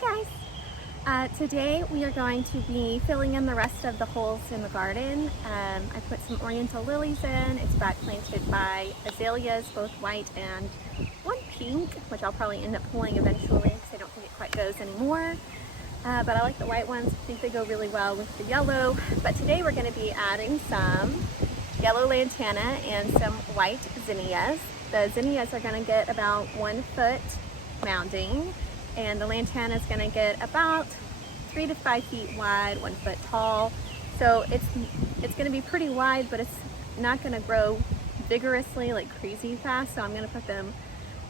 guys! Today we are going to be filling in the rest of the holes in the garden. I put some oriental lilies in. It's backplanted by azaleas, both white and one pink, which I'll probably end up pulling eventually because I don't think it quite goes anymore. But I like the white ones. I think they go really well with the yellow. But today we're going to be adding some yellow lantana and some white zinnias. The zinnias are going to get about 1 foot mounding, and the lantana is going to get about 3 to 5 feet wide, 1 foot tall. So it's going to be pretty wide, but it's not going to grow vigorously like crazy fast. So I'm going to put them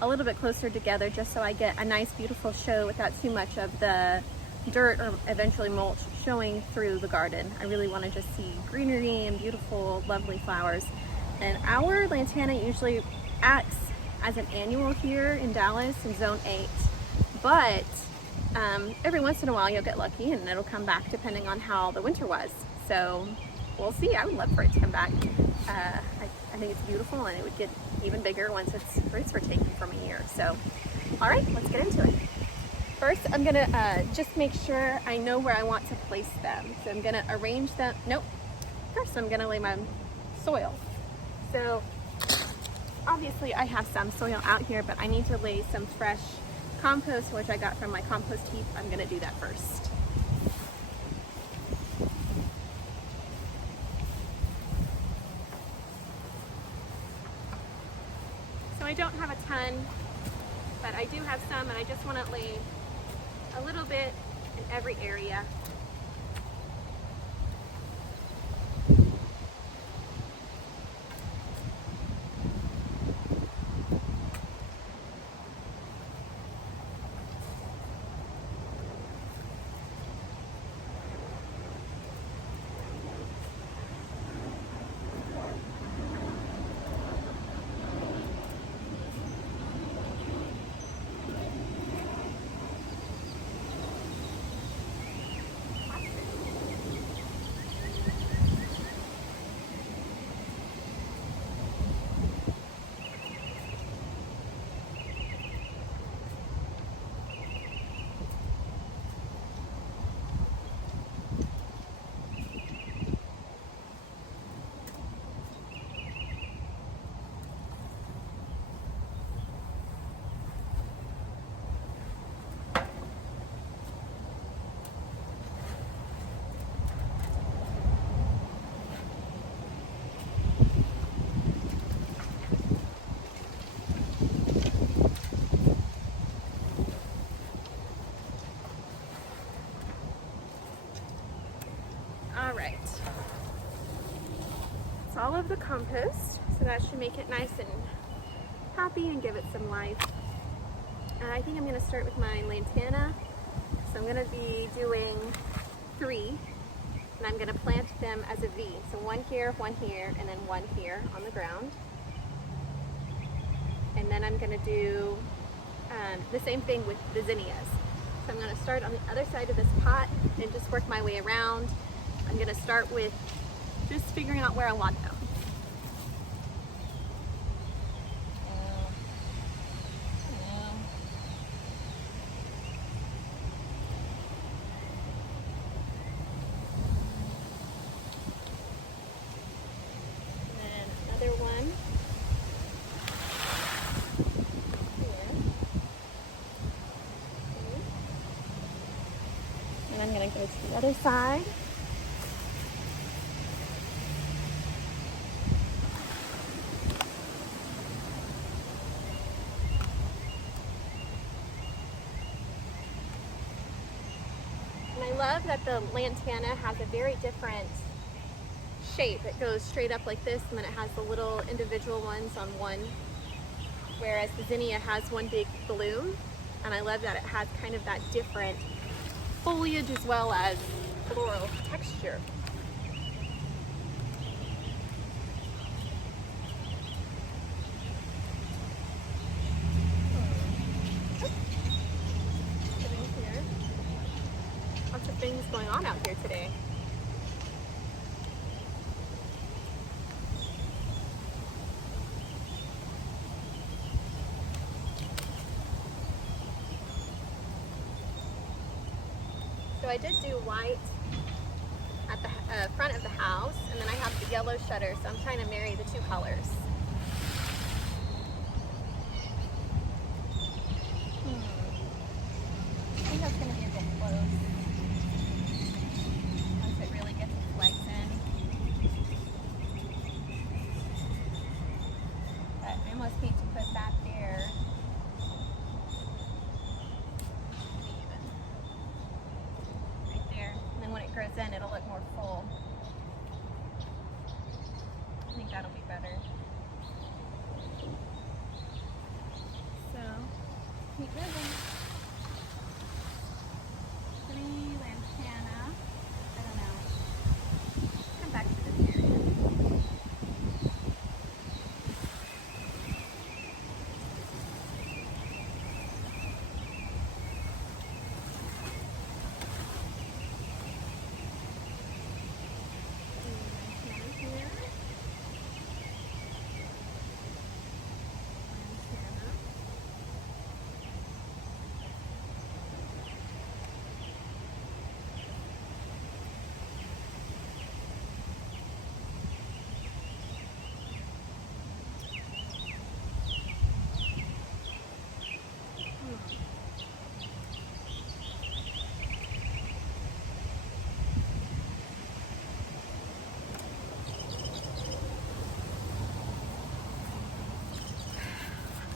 a little bit closer together just so I get a nice beautiful show without too much of the dirt or eventually mulch showing through the garden. I really want to just see greenery and beautiful, lovely flowers. And our lantana usually acts as an annual here in Dallas in zone 8, but every once in a while you'll get lucky and it'll come back depending on how the winter was. So we'll see. I would love for it to come back. I think it's beautiful, and it would get even bigger once its roots were taken from a year. So all right, let's get into it. First, I'm gonna just make sure I know where I want to place them. So I'm gonna arrange them. Nope. First, I'm gonna lay my soil. So obviously I have some soil out here, but I need to lay some fresh compost, which I got from my compost heap. I'm gonna do that first. So I don't have a ton, but I do have some, and I just want to lay a little bit in every area. All right, it's all of the compost, so that should make it nice and happy and give it some life. I think I'm going to start with my lantana, so I'm going to be doing 3, and I'm going to plant them as a V. So 1 here, 1 here, and then 1 here on the ground. And then I'm going to do the same thing with the zinnias. So I'm going to start on the other side of this pot and just work my way around. I'm going to start with just figuring out where I want them. And another one here. And I'm going to go to the other side. I love that the lantana has a very different shape. It goes straight up like this, and then it has the little individual ones on one, whereas the zinnia has one big bloom. And I love that it has kind of that different foliage as well as floral texture. Lots of things going on out here today. I did do white at the front of the house, and then I have the yellow shutter, so I'm trying to marry the two colors. I think that's going to be a bit close once it really gets its legs in. But I almost hate to put that there. Right there. And then when it grows in, it'll look more full. I think that'll be better. So, keep moving. 3 Lantana. I don't know. Come back to this area.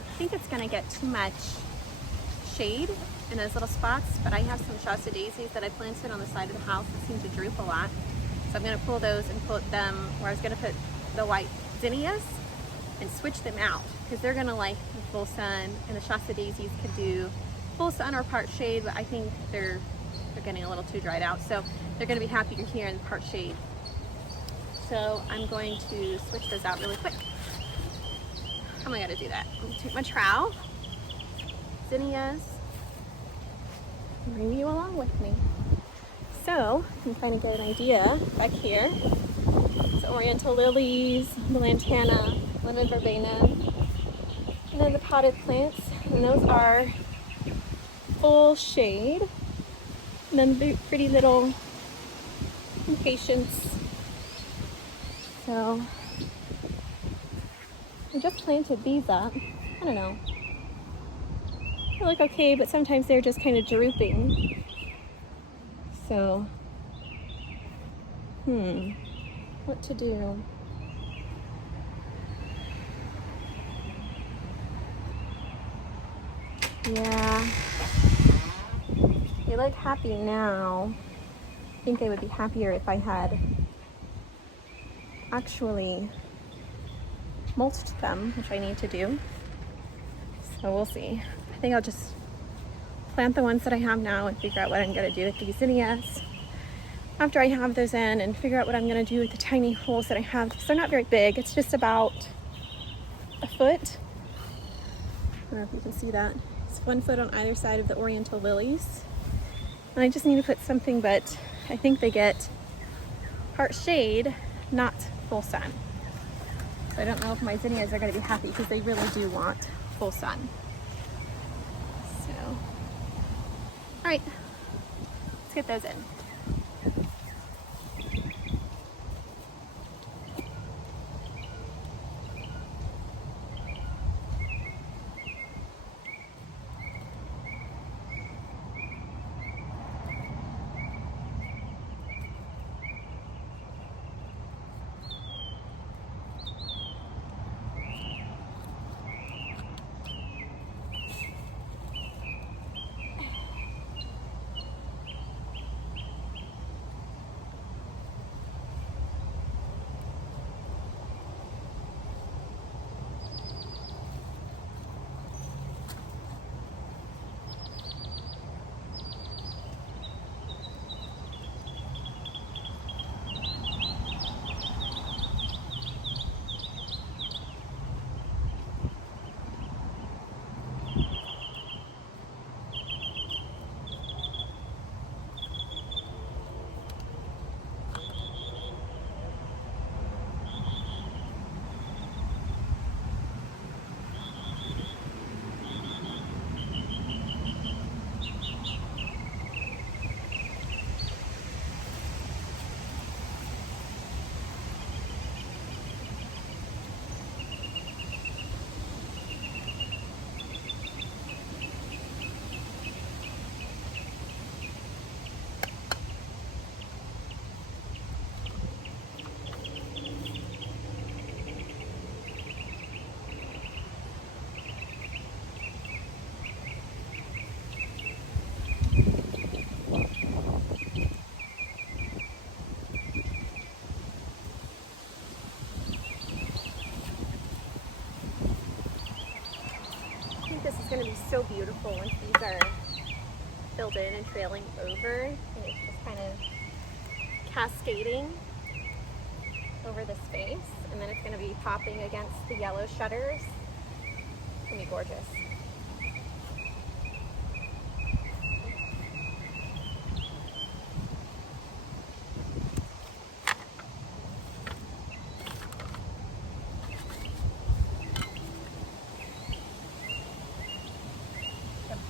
I think it's going to get too much shade in those little spots, but I have some Shasta daisies that I planted on the side of the house that seem to droop a lot. So I'm going to pull those and put them where I was going to put the white zinnias and switch them out because they're going to like the full sun, and the Shasta daisies could do full sun or part shade, but I think they're getting a little too dried out. So they're going to be happier here in part shade. So I'm going to switch those out really quick. How am I gonna do that? I'm gonna take my trowel, zinnias, and bring you along with me. So, you can kind of get an idea back here. So oriental lilies, the lantana, lemon verbena, and then the potted plants. And those are full shade. And then the pretty little impatiens. So, I just planted these up. I don't know. They look okay, but sometimes they're just kind of drooping. So, what to do? Yeah, they look happy now. I think they would be happier if I had actually mulched them, which I need to do. So we'll see. I think I'll just plant the ones that I have now and figure out what I'm going to do with these zinnias after I have those in, and figure out what I'm going to do with the tiny holes that I have, because they're not very big. It's just about a foot. I don't know if you can see that. It's 1 foot on either side of the oriental lilies. And I just need to put something, but I think they get part shade, not full sun. So I don't know if my zinnias are going to be happy because they really do want full sun. So, all right, let's get those in. filled in and trailing over, and it's just kind of cascading over the space, and then it's going to be popping against the yellow shutters. It's going to be gorgeous.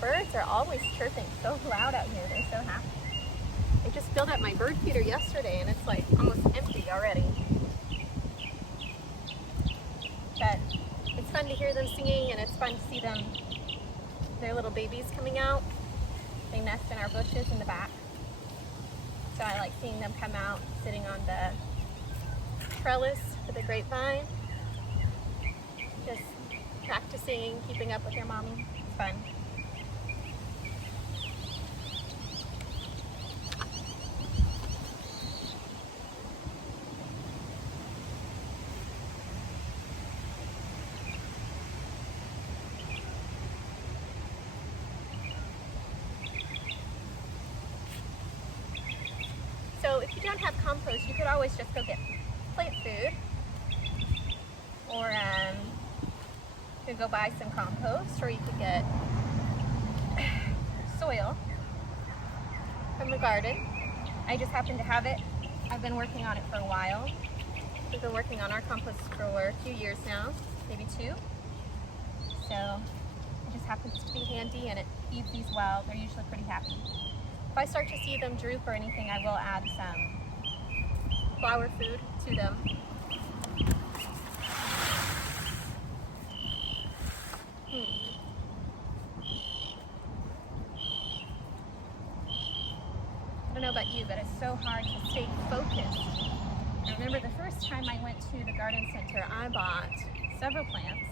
Birds are always chirping so loud out here. They're so happy. I just filled up my bird feeder yesterday and it's like almost empty already. But it's fun to hear them singing, and it's fun to see them, their little babies coming out. They nest in our bushes in the back. So I like seeing them come out, sitting on the trellis for the grapevine. Just practicing, keeping up with their mommy. It's fun. So if you don't have compost, you could always just go get plant food, or you could go buy some compost, or you could get soil from the garden. I just happen to have it. I've been working on it for a while. We've been working on our compost for a few years now, maybe 2. So it just happens to be handy, and it feeds these well. They're usually pretty happy. If I start to see them droop or anything, I will add some flower food to them. I don't know about you, but it's so hard to stay focused. I remember the first time I went to the garden center, I bought several plants,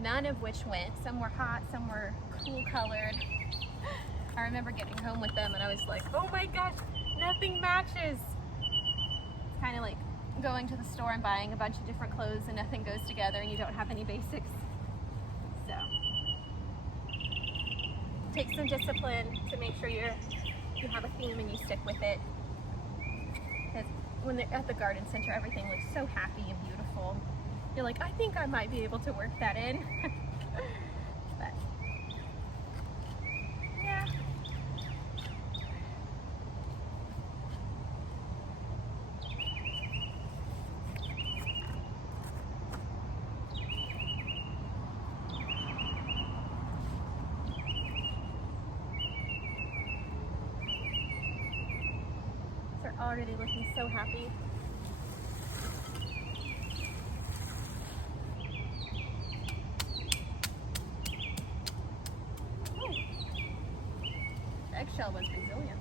none of which went. Some were hot, some were cool colored. I remember getting home with them and I was like, oh my gosh, nothing matches. It's kind of like going to the store and buying a bunch of different clothes and nothing goes together and you don't have any basics. So, take some discipline to make sure you have a theme and you stick with it. Because when they're at the garden center, everything looks so happy and beautiful. You're like, I think I might be able to work that in. But yeah. They're already looking so happy. The eggshell was resilient.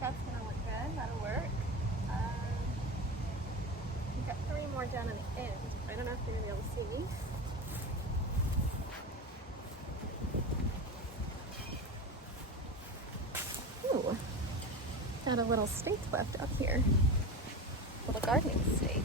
That's gonna look good. That'll work. We've got 3 more down on the end. I don't know if you're gonna be able to see. Ooh, got a little stake left up here. A little gardening stake.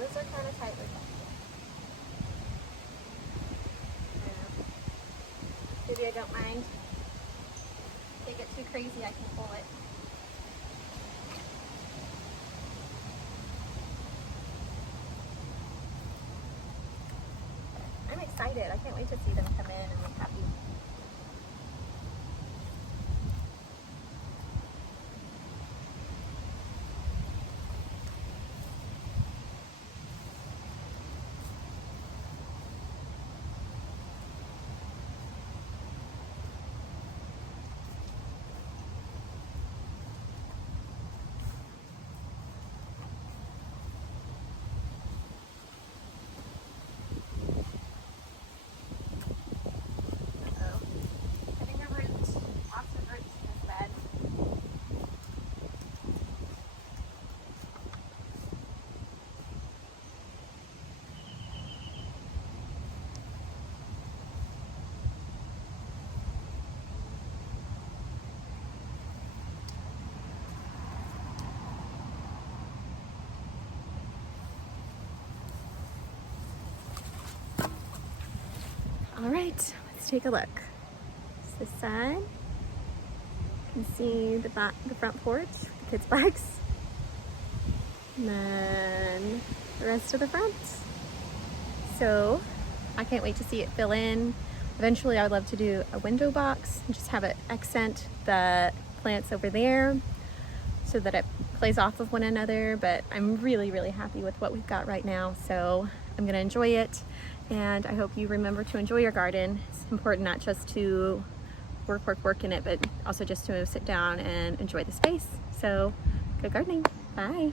Those are kind of tightly packed. Maybe I don't mind. If they get too crazy, I can pull it. excited. I can't wait to see them come in and look happy. All right, let's take a look. It's the sun. You can see the front porch, the kids' bikes. And then the rest of the front. So I can't wait to see it fill in. Eventually I would love to do a window box and just have it accent the plants over there so that it plays off of one another, but I'm really, really happy with what we've got right now. So I'm gonna enjoy it, and I hope you remember to enjoy your garden. It's important not just to work in it, but also just to sit down and enjoy the space. So good gardening, bye.